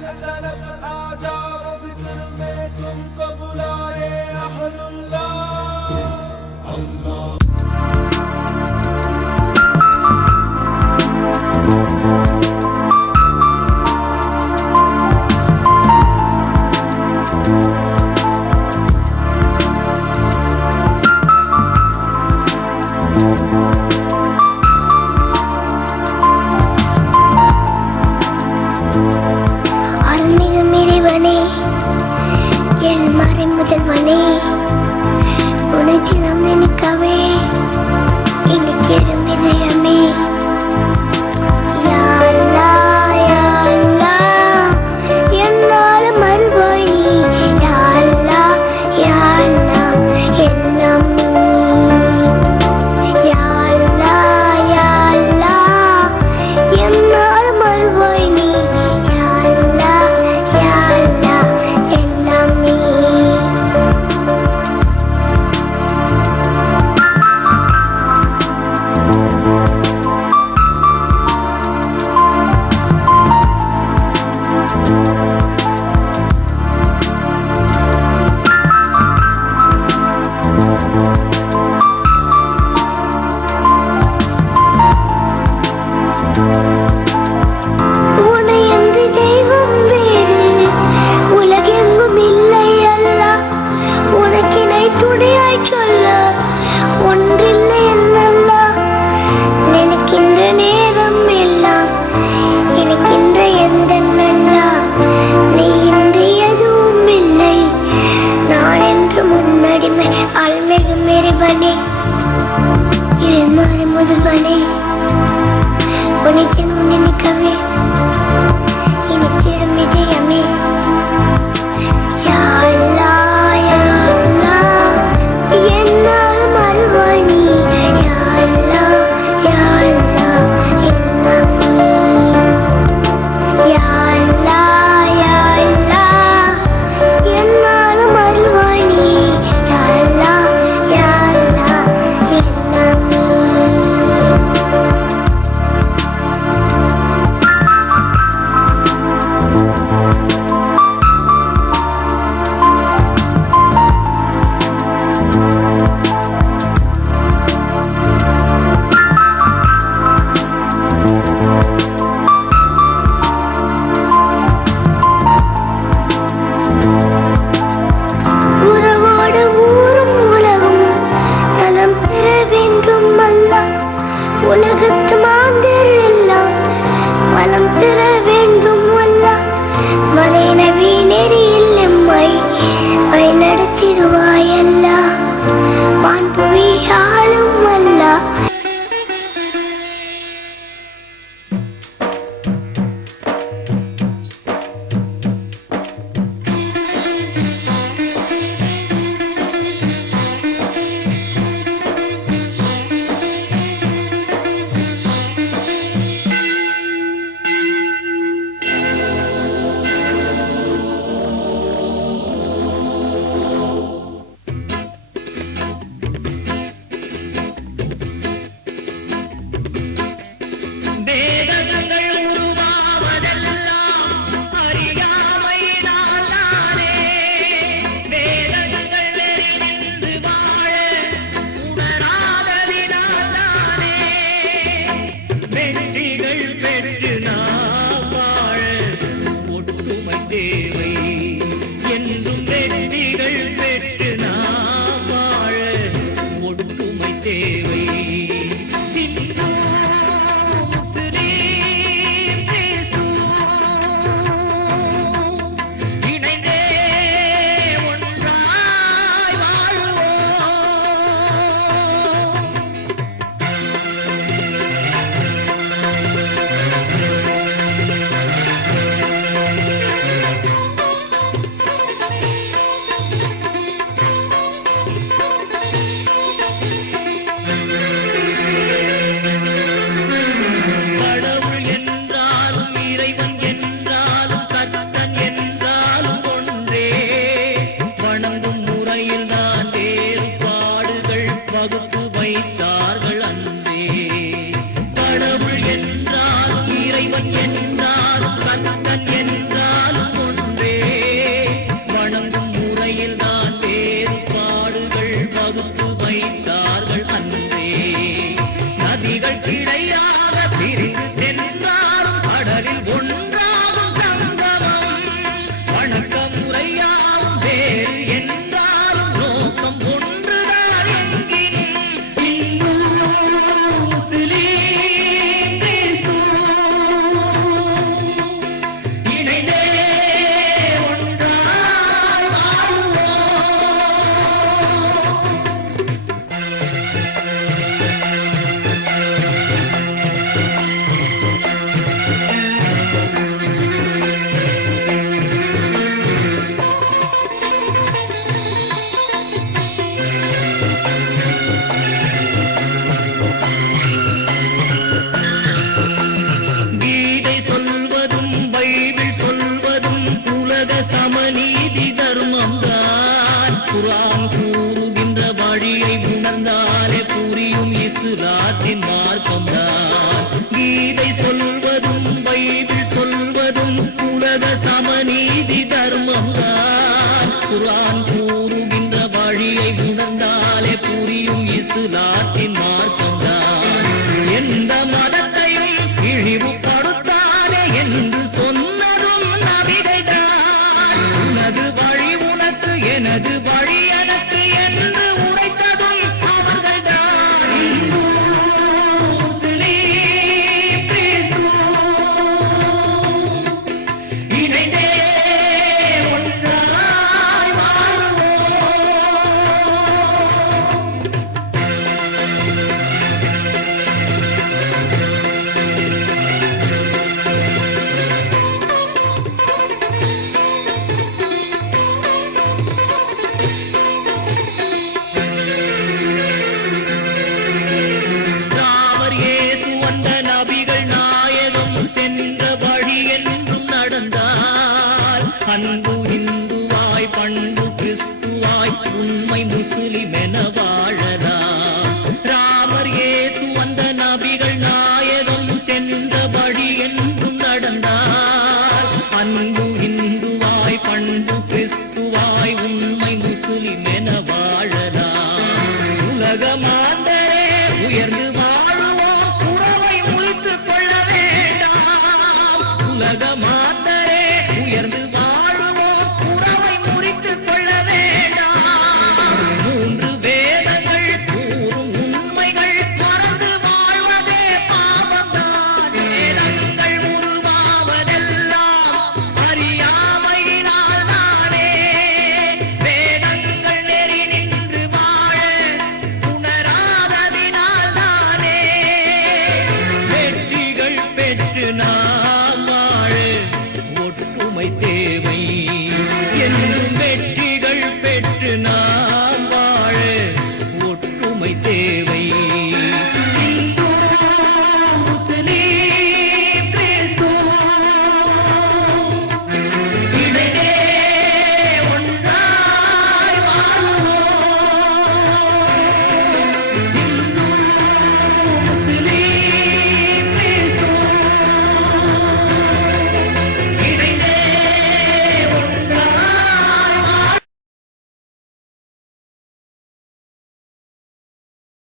زلزلت الآجار في كلمتكم قبل أهل الله الله முதல்வனே உனக்கு நாம் நினைக்கவே இன்னைக்கு இதயமே யா அல்லாஹ் யா அல்லாஹ் என்னாலும் அருள்வாய் நீ யா அல்லாஹ் யா அல்லாஹ் எல்லாம் நீ யா அல்லாஹ் யா அல்லாஹ் என்னாலும் அருள்வாய் நீ யா அல்லாஹ் யா அல்லாஹ் எல்லாம் நீ இஸ்லாத்தின் மார்க்கம்தான். எந்த மதத்தையும் இழிவுபடுத்தாதே என்று சொன்னதும் நபிகைதான். உனது வழி உனக்கு எனது வழி எனக்கு என்று உரைத்ததும் அவர்கள்தான். இந்து, முஸ்லிம், கிறிஸ்து இணைந்தே ஒன்றாய் வாழுவோம். ராமர் இயேசு வந்த நபிகள் நாயகம் சென்ற வழி என்றும் நடந்தார். அன்பு இந்துவாய் பண்பு கிறிஸ்துவாய் உண்மை முஸ்லிம் என வாழலாம். ராமர் இயேசு வந்த நபிகள் நாயகம் சென்ற வழி என்றும் நடந்தார். அன்பு இந்துவாய் பண்பு கிறிஸ்துவாய் உண்மை முஸ்லிம் என வாழலாம். உலக மாந்தரே உயர்ந்து வாழுவோம், உறவை முறித்துக் கொள்ள வேண்டாம். உலக மாந்தரே உயர்ந்து வாழுவோம், உறவை முறித்துக் கொள்ள வேண்டாம். மூன்று வேதங்கள் கூறும் உண்மைகள் மறந்து வாழ்வதே பாவம்தான். வேதங்கள் உருவாவதெல்லாம் அறியாமையினால் தானே. வேதங்கள் நெறி நின்று வாழ உணராததினால் தானே. வெற்றிகள் பெற்று நான்